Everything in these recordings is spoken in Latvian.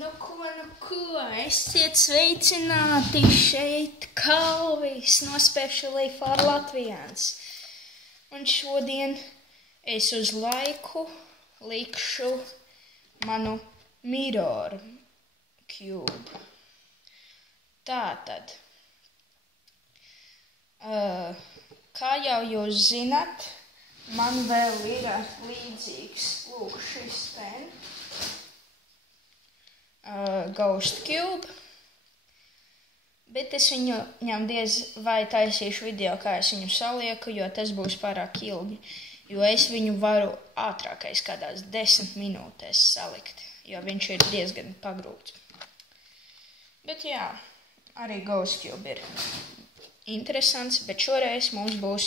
Nu ko, esiet sveicināti šeit Kalvis no Specially for Latvians. Un šodien es uz laiku likšu manu Mirror Cube. Tātad, kā jau jūs zinat, man vēl ir līdzīgs lūk šis ten. Ghost Cube, bet es viņam diez vai taisīšu video, kā es viņu salieku, jo tas būs pārāk ilgi, jo es viņu varu ātrākais kādās 10 minūtēs salikt, jo viņš ir diezgan pagrūts. Bet jā, arī Ghost Cube ir interesants, bet šoreiz mums būs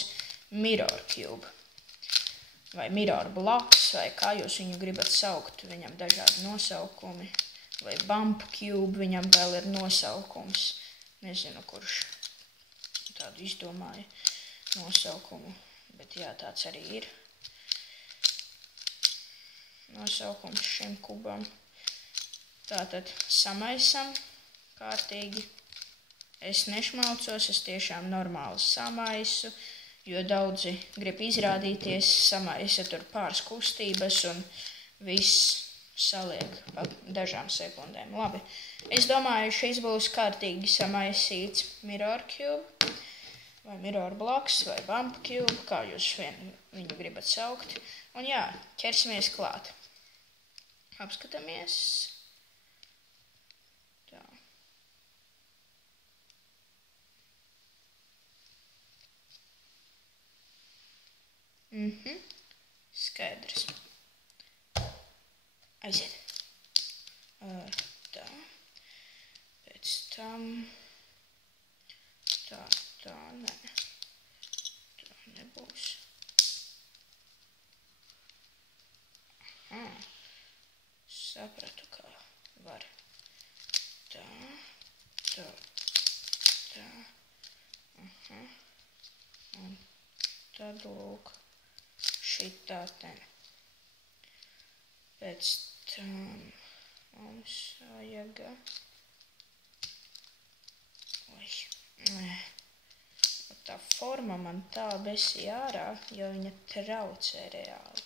Mirror Cube, vai Mirror Blocks, vai kā jūs viņu gribat saukt, viņam dažādi nosaukumi. Vai Bump Cube, viņam vēl ir nosaukums. Nezinu, kurš tādu izdomāja nosaukumu, bet jā, tāds arī ir nosaukums šim kubam. Tātad samaisam kārtīgi. Es nešmaucos, es tiešām normāli samaisu, jo daudzi grib izrādīties, samaisa tur pāris kustības un viss saliek pa dažām sekundēm. Labi, es domāju, šis būs kārtīgi samaisīts Mirror Cube, vai Mirror Blocks, vai Bump Cube, kā jūs viņu gribat saukt. Un jā, ķersimies klāt. Apskatāmies. Tā. Skaidrs. Aiziet. Tā. Pēc tam. Tā, nē. Tā nebūs. Aha. Sapratu, kā var. Tā. Aha. Un tad lūk šitā ten. Pēc tam mums vajag, tā forma man tā besī ārā, jo viņa traucē reāli.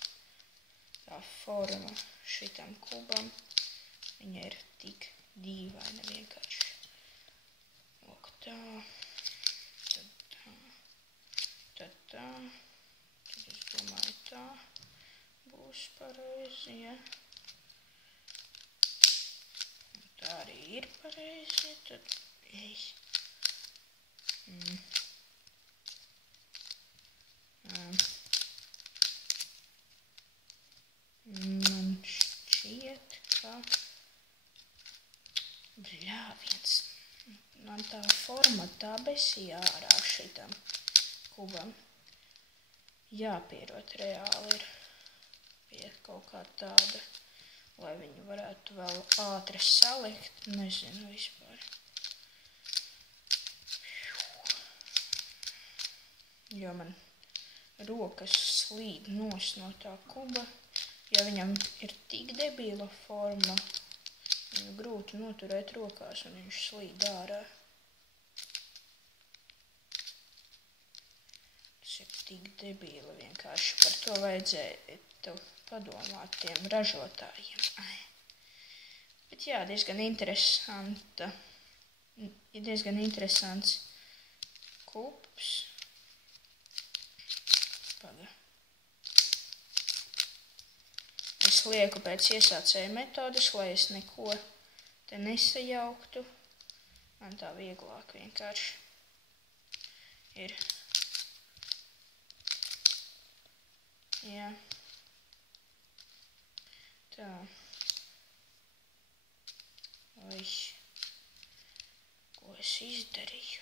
Tā forma šitam kubam, viņa ir tik dīvaina vienkārši. Lūk tā, tad tā, tad es domāju tā. Būs pareizi, ja. Un tā arī ir pareizi, tad man šķiet, ka man tā forma tā besī ārā šitam kubam. Jāpierot reāli ir pie kaut kā tāda, lai viņu varētu vēl ātri salikt, nezinu vispār. Jo man rokas slīd nos no tā kuba, jo viņam ir tik debīla forma, viņu grūti noturēt rokās un viņš slīd ārā. Tas ir tik debīli vienkārši, par to vajadzētu padomāt tiem ražotājiem. Bet jā, diezgan interesants kubs. Es lieku pēc iesācēja metodes, lai es neko te nesajauktu. Man tā vieglāk vienkārši ir. Jā. Tā. Ko es izdarīju?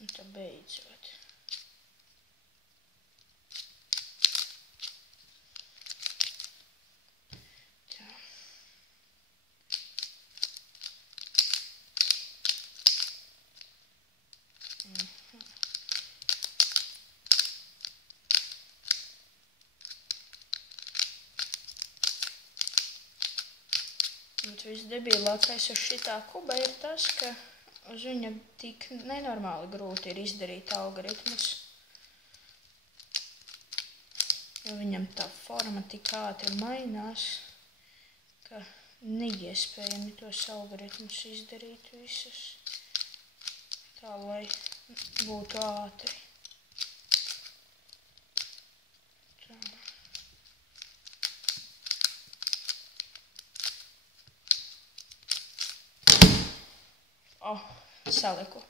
Un tā beidzot. Tā. Bet visdebilākais uz šitā kuba ir tas, ka uz viņa tik nenormāli grūti ir izdarīt algoritmus. Jo viņam tā forma tik ātri mainās, ka neiespējami tos algoritmus izdarīt visus tā, lai būtu ātri. Tā. Saliku.